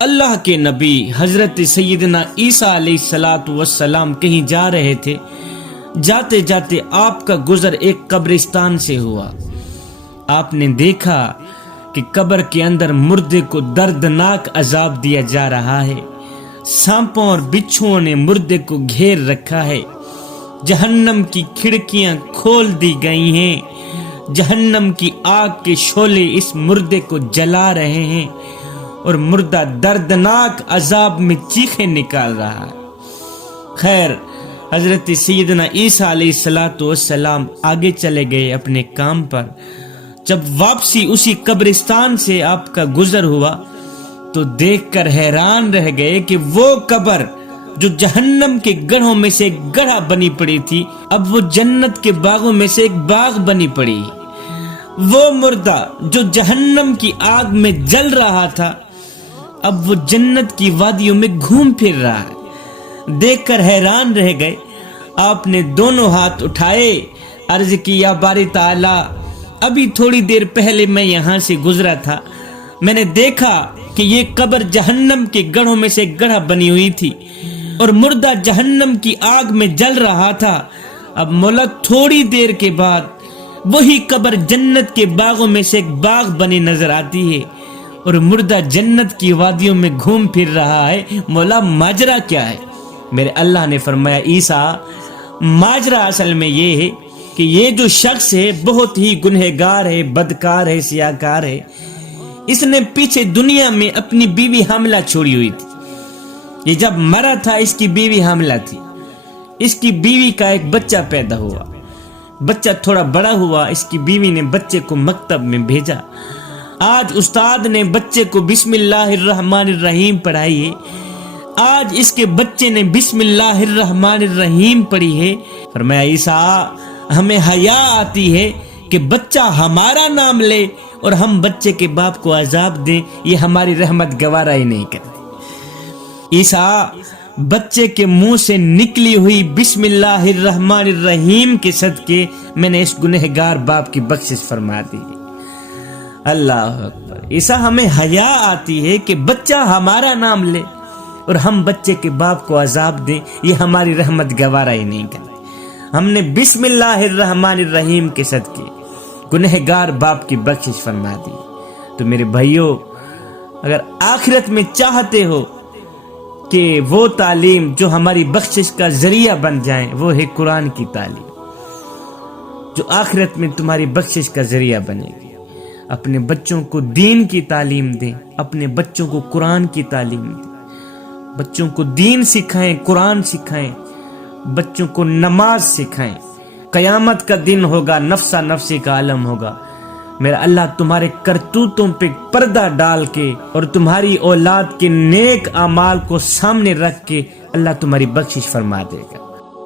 اللہ کے نبی حضرت سیدنا عیسیٰ علیہ السلام کہیں جا رہے تھے. جاتے جاتے آپ کا گزر ایک قبرستان سے ہوا. آپ نے دیکھا کہ قبر کے اندر مردے کو دردناک عذاب دیا جا رہا ہے. سانپوں اور بچھوؤں نے مردے کو گھیر رکھا ہے. جہنم کی کھڑکیاں کھول دی گئی ہیں. جہنم کی آگ کے شعلے اس مردے کو جلا رہے ہیں اور مردہ دردناک عذاب میں چیخیں نکال رہا ہے. خیر، حضرت سیدنا عیسیٰ علیہ السلام آگے چلے گئے اپنے کام پر. جب واپسی اسی قبرستان سے آپ کا گزر ہوا تو دیکھ کر حیران رہ گئے کہ وہ قبر جو جہنم کے گڑھوں میں سے ایک گڑھا بنی پڑی تھی اب وہ جنت کے باغوں میں سے ایک باغ بنی پڑی. وہ مردہ جو جہنم کی آگ میں جل رہا تھا اب وہ جنت کی وادیوں میں گھوم پھر رہا ہے. دیکھ کر حیران رہ گئے. آپ نے دونوں ہاتھ اٹھائے، عرض کی یا باری تعالی، ابھی تھوڑی دیر پہلے میں یہاں سے گزرا تھا. میں نے دیکھا کہ یہ قبر جہنم کے گڑھوں میں سے ایک گڑھا بنی ہوئی تھی اور مردہ جہنم کی آگ میں جل رہا تھا. اب مولا تھوڑی دیر کے بعد وہی قبر جنت کے باغوں میں سے ایک باغ بنی نظر آتی ہے اور مردہ جنت کی وادیوں میں گھوم پھر رہا ہے. مولا ماجرا کیا ہے؟ میرے اللہ نے فرمایا عیسیٰ، ماجرا اصل میں یہ ہے کہ یہ جو شخص ہے بہت ہی گنہگار ہے، بدکار ہے، سیاہکار ہے. اس نے پیچھے دنیا میں اپنی بیوی حاملہ چھوڑی ہوئی تھی. یہ جب مرا تھا اس کی بیوی حاملہ تھی. اس کی بیوی کا ایک بچہ پیدا ہوا. بچہ تھوڑا بڑا ہوا. اس کی بیوی نے بچے کو مکتب میں بھیجا. آج استاد نے بچے کو بسم اللہ الرحمن الرحیم پڑھائی ہے. آج اس کے بچے نے بسم اللہ الرحمن الرحیم پڑھی ہے. فرمایا عیسیٰ، ہمیں حیا آتی ہے کہ بچہ ہمارا نام لے اور ہم بچے کے باپ کو عذاب دیں. یہ ہماری رحمت گوارا ہی نہیں کرتے. عیسیٰ، بچے کے منہ سے نکلی ہوئی بسم اللہ الرحمن الرحیم کے صدقے میں نے اس گنہگار باپ کی بخشش فرما دی. اللہ اکبر. عیسیٰ، ہمیں حیا آتی ہے کہ بچہ ہمارا نام لے اور ہم بچے کے باپ کو عذاب دیں. یہ ہماری رحمت گوارا ہی نہیں کرتے. ہم نے بسم اللہ الرحمن الرحیم کے صدقے گنہگار باپ کی بخشش فرما دی. تو میرے بھائیوں، اگر آخرت میں چاہتے ہو کہ وہ تعلیم جو ہماری بخشش کا ذریعہ بن جائیں، وہ ہے قرآن کی تعلیم جو آخرت میں تمہاری بخشش کا ذریعہ بنے گی. اپنے بچوں کو دین کی تعلیم دیں، اپنے بچوں کو قرآن کی تعلیم دیں. بچوں کو دین سکھائیں، قرآن سکھائیں، بچوں کو نماز سکھائیں. قیامت کا دن ہوگا، نفسا نفسی کا عالم ہوگا. میرا اللہ تمہارے کرتوتوں پہ پردہ ڈال کے اور تمہاری اولاد کے نیک اعمال کو سامنے رکھ کے اللہ تمہاری بخشش فرما دے گا.